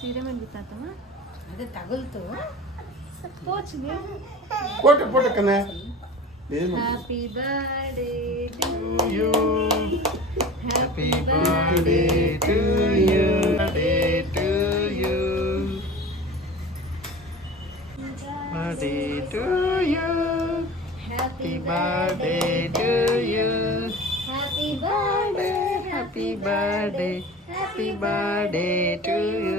Serum ఎందుకు అదే తగులుతూ పోచుగా పోటు పోటు కన్నా happy birthday to you happy birthday to you birthday to you birthday to you happy birthday to you happy birthday happy birthday happy birthday to you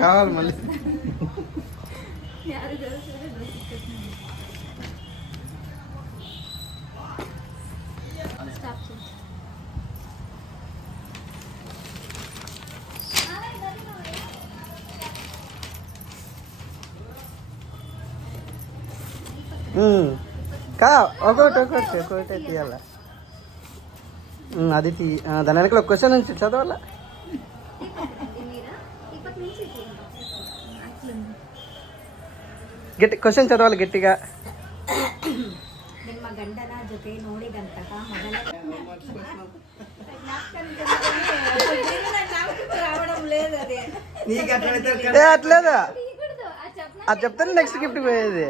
కావాలి మళ్ళీ ఒకటి తీయాల అది దాని వెనకాల క్వశ్చన్ నుంచి చదవాలా ಗಟ್ಟಿ ಕ್ವಶನ್ ಚದವಲ್ಲ ಗಟ್ಟಿಗ ನಿಮ್ಮ ಗಂಡನ ಜೊತೆ ನೋಡಿದಂತಹ ಮೊದಲ అట్లేదు అది చెప్తాను నెక్స్ట్ గిఫ్ట్ పోయేది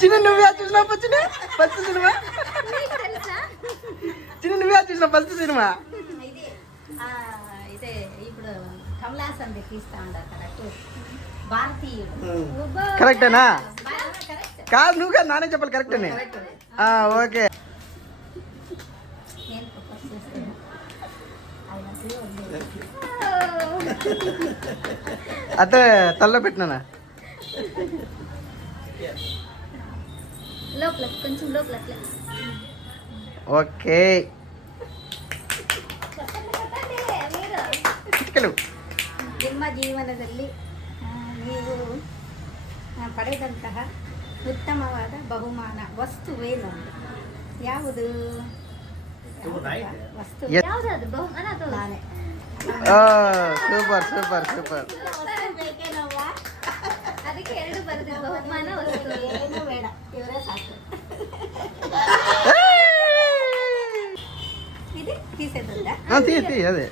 చిన్న నువ్వే చూసినా ఫస్ట్ సినిమా చిన్న నువ్వే చూసిన ఫస్ట్ సినిమా ఇదే ఇప్పుడు కమలాసన్ తీస్తా ఉండరు కరెక్ట్ భారతీయుడు కరెక్టేనా కాదు నువ్వు కాదు నానే చెప్పాలి కరెక్టేనే ఓకే అదే తల్లో పెట్టినా లోపల కొంచెం లోపల ఓకే ನಿಮ್ಮ ಜೀವನದಲ್ಲಿ ನೀವು ಪಡೆದಂತಹ ಉತ್ತಮವಾದ ಬಹುಮಾನ ವಸ್ತುವೇನು ಯಾವುದು ವಸ್ತು ಯಾವ್ದು ಬಹುಮಾನ ನಾನೇ ಸೂಪರ್ ಸೂಪರ್ ಸೂಪರ್ ಅದಕ್ಕೆ ಎರಡು ಬರುತ್ತೆ ಬಹುಮಾನ ವಸ್ತು ಏನು ಬೇಡ ಇವರೇ ಸಾಕು ఇది తీసేద్దా తీ అదే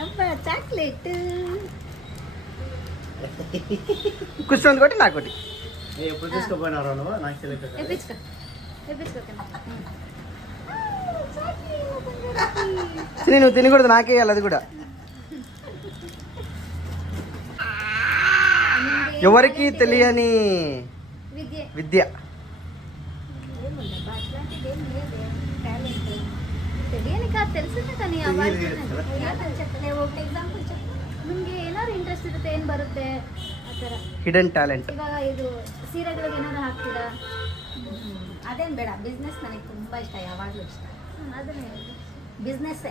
అబ్బా చాక్లెట్ కూర్చోంది కొట్టి నాకు ఒకటి ఎప్పుడు తీసుకోపోయినారు నాకు నువ్వు తినకూడదు నాకే ఇవ్వాలి అది కూడా ఎవరికి తెలియని విద్య తెలియని కాదు తెలిసిందే కానీ ನಿಮಗೆ ಏನಾದ್ರು ಇಂಟ್ರೆಸ್ಟ್ ಇರುತ್ತೆ ಏನು ಬರುತ್ತೆ ಆ ಥರ ಹಿಡನ್ ಟ್ಯಾಲೆಂಟ್ ಇವಾಗ ಇದು ಸೀರೆಗಳಿಗೆ ಏನಾದ್ರು ಹಾಕ್ತೀರಾ ಅದೇನು ಬೇಡ ಬಿಸ್ನೆಸ್ ನನಗೆ ತುಂಬ ಇಷ್ಟ ಯಾವಾಗಲೂ ಇಷ್ಟ ಅದನ್ನೇ బిజినెస్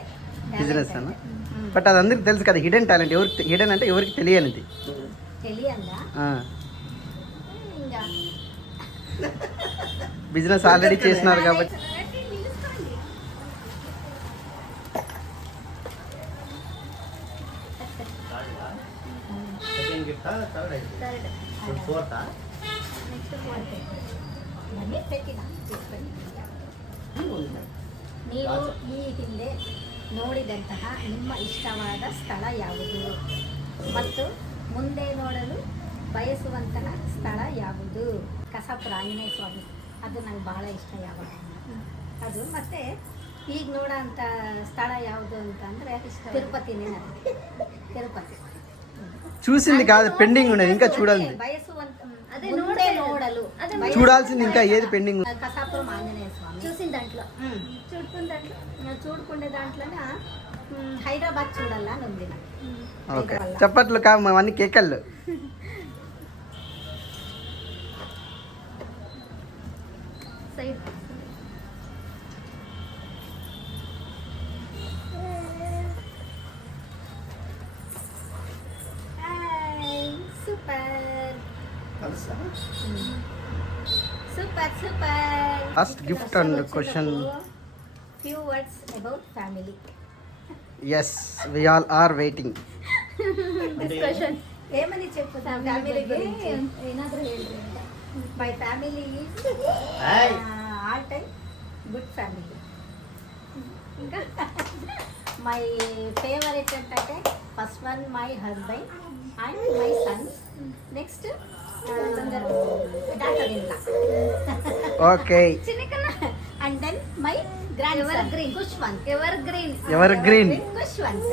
అన్న బట్ అది అందరికి తెలుసు కదా హిడెన్ టాలెంట్ ఎవరికి హిడెన్ అంటే ఎవరికి తెలియనిది తెలియందా ఇంకా బిజినెస్ ఆల్రెడీ చేస్తున్నారు కాబట్టి ನೀವು ಈ ಹಿಂದೆ ನೋಡಿದಂತಹ ನಿಮ್ಮ ಇಷ್ಟವಾದ ಸ್ಥಳ ಯಾವುದು ಮತ್ತು ಮುಂದೆ ನೋಡಲು ಬಯಸುವಂತಹ ಸ್ಥಳ ಯಾವುದು? ಕಸಾಪುರ ಆಂಜನೇಯ ಸ್ವಾಮಿ, ಅದು ನಂಗೆ ಭಾಳ ಇಷ್ಟ ಯಾವಾಗ ಅದು. ಮತ್ತು ಈಗ ನೋಡೋಂಥ ಸ್ಥಳ ಯಾವುದು ಅಂತಂದರೆ ತಿರುಪತಿನೇ ನನಗೆ. ತಿರುಪತಿ చూసింది కాదు, పెండింగ్ ఉన్నది ఇంకా చూడాలి. బయసువంత అదే ముందే ನೋಡಲು అదే చూడాల్సింది ఇంకా ఏది పెండింగ్? కసాపురం ఆంజనేయ స్వామి చూసిన దాంట్లో ఉమ్. చూడుకున్న దాంట్లో చూడుకుండే దాంట్లోనే హైదరాబాద్ చూడాలా అని ఉంది నాకు. ఓకే, చప్పట్లు కా అవన్నీ కేకళ్ళు. సైడ్ సూపర్ తెలుసా? Super super. Last gift and question. Few words about family. Yes, we all are waiting. Discussion ఏమని చెప్పు ఫ్యామిలీకి? ಏನಾದ್ರೂ ಹೇಳ್ರಿ ಅಂತ. My family is Hey. All time good family. ఇంకా మై ఫేవరెట్ ఏంటంటే first one my husband and my sons. Next doctor in law. Okay, చిన్నకన్నా and then my grand Evergreen. Khushwant. Evergreen evergreen. Khushwant.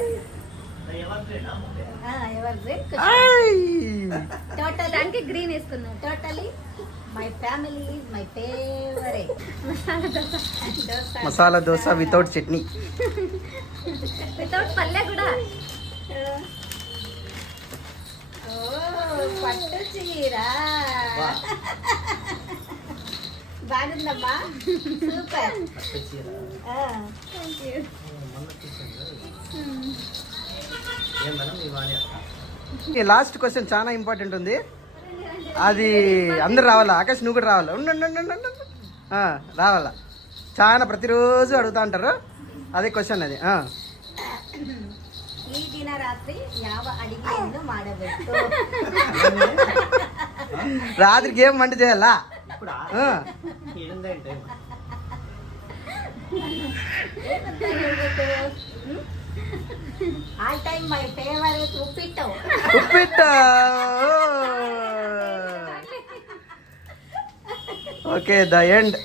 Evergreen total. దానికి green వేసుకున్నాడు. Totally my family is my favourite. Masala dosa without chutney. Without పల్లె కూడా. ఓ పట్టు చీర బాగుందమ్మా, super. Thank you. ఏం madam మీ వాణి అక్క? లాస్ట్ క్వశ్చన్ చాలా ఇంపార్టెంట్ ఉంది, అది అందరు రావాలా. ఆకాష్ నువ్వు కూడా రావాలా. ఉండు ఉండు, ఉండు, ఉండు, ఉండు. రావాలా. చాలా ప్రతిరోజు అడుగుతా అంటారు, అదే క్వశ్చన్ అది. ಈ ದಿನ ರಾತ್ರಿ ಯಾವ ಅಡಿಗೆಯನ್ನು ಮಾಡಬೇಕು? రాత్రికి ఏం వంట చేయాలా? ఇప్పుడా? ఆ. ఏంటంటే ಆಲ್ ಟೈಮ್ ಮೈ ಫೇವರೇಟ್ ಉಪ್ಪಿಟ್ಟು. ఉప్పిట్టు. Okay, the end.